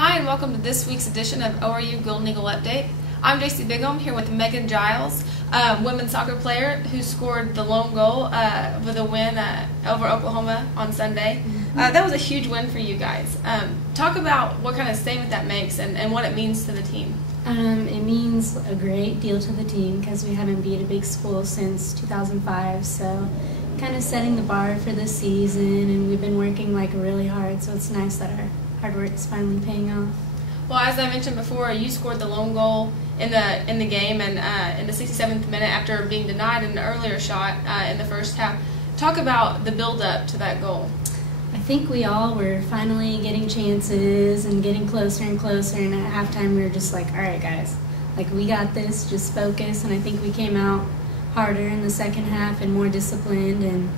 Hi, and welcome to this week's edition of ORU Golden Eagle Update. I'm Jaci Bigham here with Megan Giles, women's soccer player who scored the lone goal with a win over Oklahoma on Sunday. That was a huge win for you guys. Talk about what kind of statement that makes and what it means to the team. It means a great deal to the team because we haven't beat a big school since 2005, so kind of setting the bar for this season, and we've been working really hard, so it's nice that our hard work's finally paying off. Well, as I mentioned before, you scored the lone goal in the game and in the 67th minute after being denied an earlier shot in the first half. Talk about the build-up to that goal. I think we all were finally getting chances and getting closer and closer, and at halftime we were just like, all right, guys, we got this, just focus. And I think we came out harder in the second half and more disciplined, and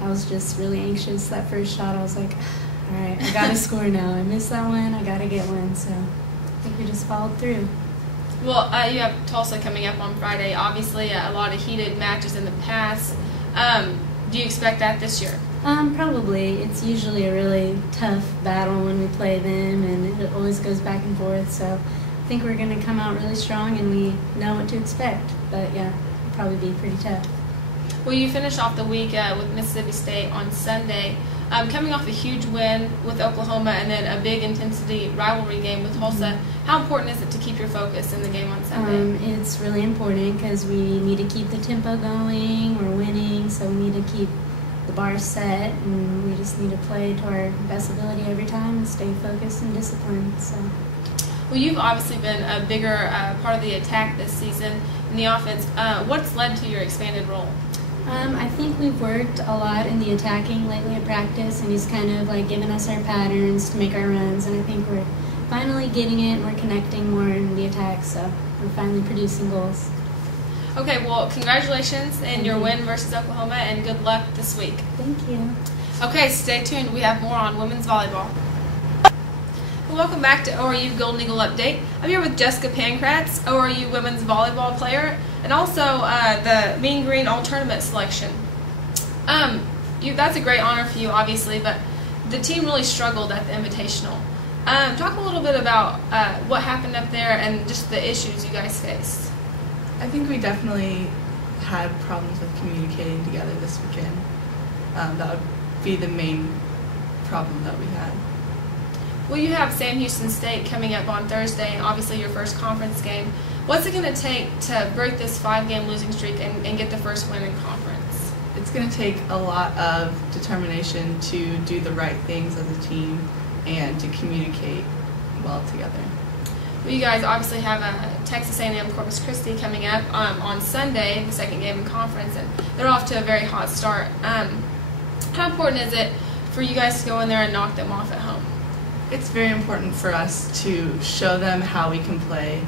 I was just really anxious. That first shot, I was like, all right, I got to score now. I missed that one, I got to get one, so I think we just followed through. Well, you have Tulsa coming up on Friday. Obviously, a lot of heated matches in the past. Do you expect that this year? Probably. It's usually a really tough battle when we play them, and it always goes back and forth, so I think we're going to come out really strong and we know what to expect. But yeah, it'll probably be pretty tough. Well, you finished off the week with Mississippi State on Sunday. Coming off a huge win with Oklahoma and then a big intensity rivalry game with Tulsa, how important is it to keep your focus in the game on Sunday? It's really important because we need to keep the tempo going. We're winning, so we need to keep the bar set, and we just need to play to our best ability every time and stay focused and disciplined. So. Well, you've obviously been a bigger part of the attack this season in the offense. What's led to your expanded role? I think we've worked a lot in the attacking lately at practice, and he's kind of given us our patterns to make our runs, and I think we're finally getting it and we're connecting more in the attack, so we're finally producing goals. Okay, well, congratulations in your win versus Oklahoma, and good luck this week. Thank you. Okay, stay tuned. We have more on women's volleyball. Welcome back to ORU Golden Eagle Update. I'm here with Jessica Pancratz, ORU women's volleyball player, and also the Mean Green All-Tournament selection. That's a great honor for you, obviously, but the team really struggled at the Invitational. Talk a little bit about what happened up there and just the issues you guys faced. I think we definitely had problems with communicating together this weekend. That would be the main problem that we had. Well, you have Sam Houston State coming up on Thursday, obviously your first conference game. What's it going to take to break this 5-game losing streak and get the first win in conference? It's going to take a lot of determination to do the right things as a team and to communicate well together. Well, you guys obviously have Texas A&M Corpus Christi coming up on Sunday, the second game in conference, and they're off to a very hot start. How important is it for you guys to go in there and knock them off at home? It's very important for us to show them how we can play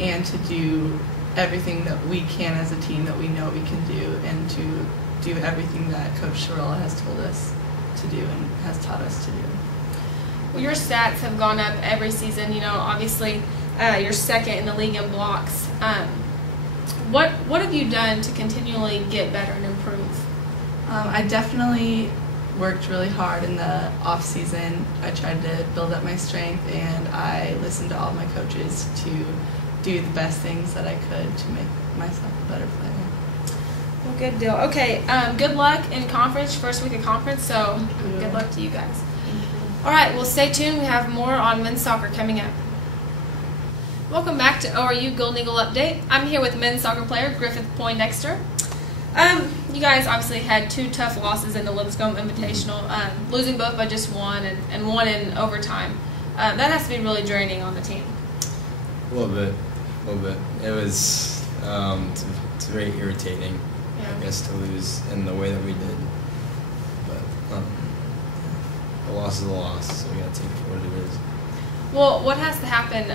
and to do everything that we can as a team that we know we can do, and to do everything that Coach Sherrilla has told us to do and has taught us to do. Well, your stats have gone up every season. Obviously you're second in the league in blocks. What have you done to continually get better and improve? I definitely worked really hard in the off season. I tried to build up my strength, and I listened to all my coaches to do the best things that I could to make myself a better player. Well, good deal. Okay, good luck in conference, first week of conference, so good luck to you guys. All right, well, stay tuned. We have more on men's soccer coming up. Welcome back to ORU Golden Eagle Update. I'm here with men's soccer player Griffin Poindexter. You guys obviously had 2 tough losses in the Lipscomb Invitational, losing both by just one and one in overtime. That has to be really draining on the team. A little bit. It was it's very irritating, I guess, to lose in the way that we did. But a loss is a loss, so we got to take it for what it is. Well, what has to happen,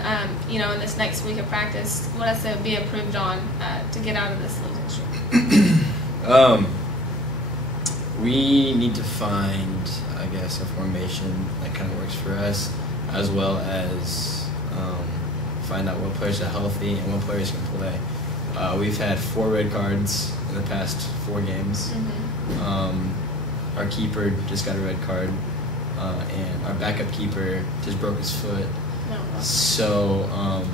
in this next week of practice? What has to be improved on to get out of this losing streak? We need to find, I guess, a formation that kind of works for us, as well as find out what players are healthy and what players can play. We've had 4 red cards in the past 4 games. Our keeper just got a red card. and our backup keeper just broke his foot. No. So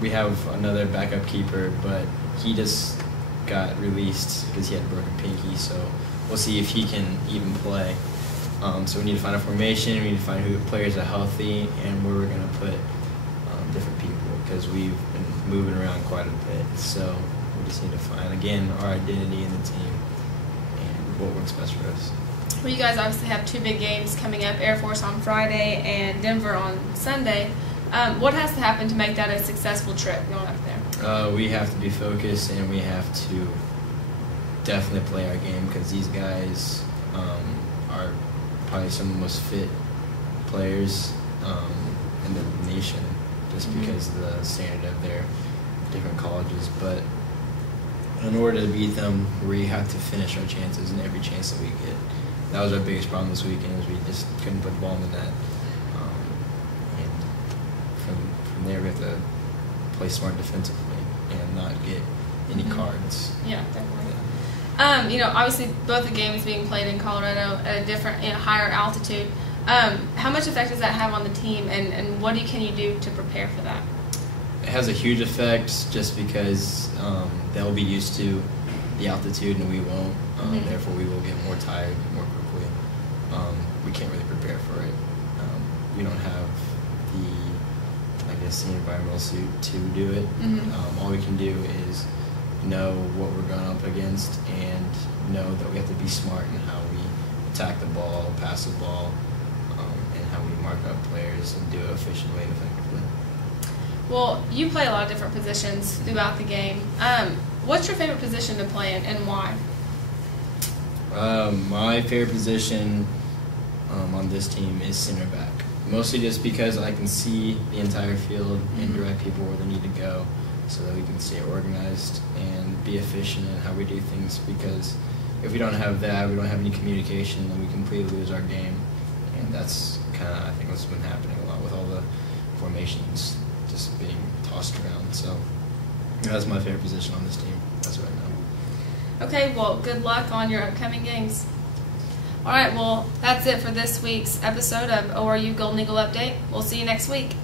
we have another backup keeper, but he just got released because he had a broken pinky. So we'll see if he can even play. So we need to find a formation. We need to find who the players are healthy and where we're going to put different people, because we've been moving around quite a bit. So we just need to find, again, our identity in the team and what works best for us. Well, you guys obviously have 2 big games coming up, Air Force on Friday and Denver on Sunday. What has to happen to make that a successful trip going up there? We have to be focused, and we have to definitely play our game, because these guys are probably some of the most fit players in the nation, just because of the standard of their different colleges. But in order to beat them, we have to finish our chances in every chance that we get. That was our biggest problem this weekend, is we just couldn't put the ball in the net. And from there, we have to play smart defensively and not get any cards. Yeah, definitely. Yeah. Obviously, both the games being played in Colorado at a different, higher altitude. How much effect does that have on the team, and what can you do to prepare for that? It has a huge effect, just because they'll be used to the altitude and we won't. Therefore, we will get more tired more quickly. We can't really prepare for it. We don't have the environmental suit to do it. All we can do is know what we're going up against and know that we have to be smart in how we attack the ball, pass the ball, and how we mark up players and do it efficiently and effectively. Well, you play a lot of different positions throughout the game. What's your favorite position to play in, and why? My favorite position on this team is center back. Mostly just because I can see the entire field and direct people where they need to go, so that we can stay organized and be efficient in how we do things. Because if we don't have that, we don't have any communication, then we completely lose our game. And that's kind of, I think, what's been happening a lot with all the formations just being tossed around. So that's my favorite position on this team. That's right now. Okay, well, good luck on your upcoming games. All right, well, that's it for this week's episode of ORU Golden Eagle Update. We'll see you next week.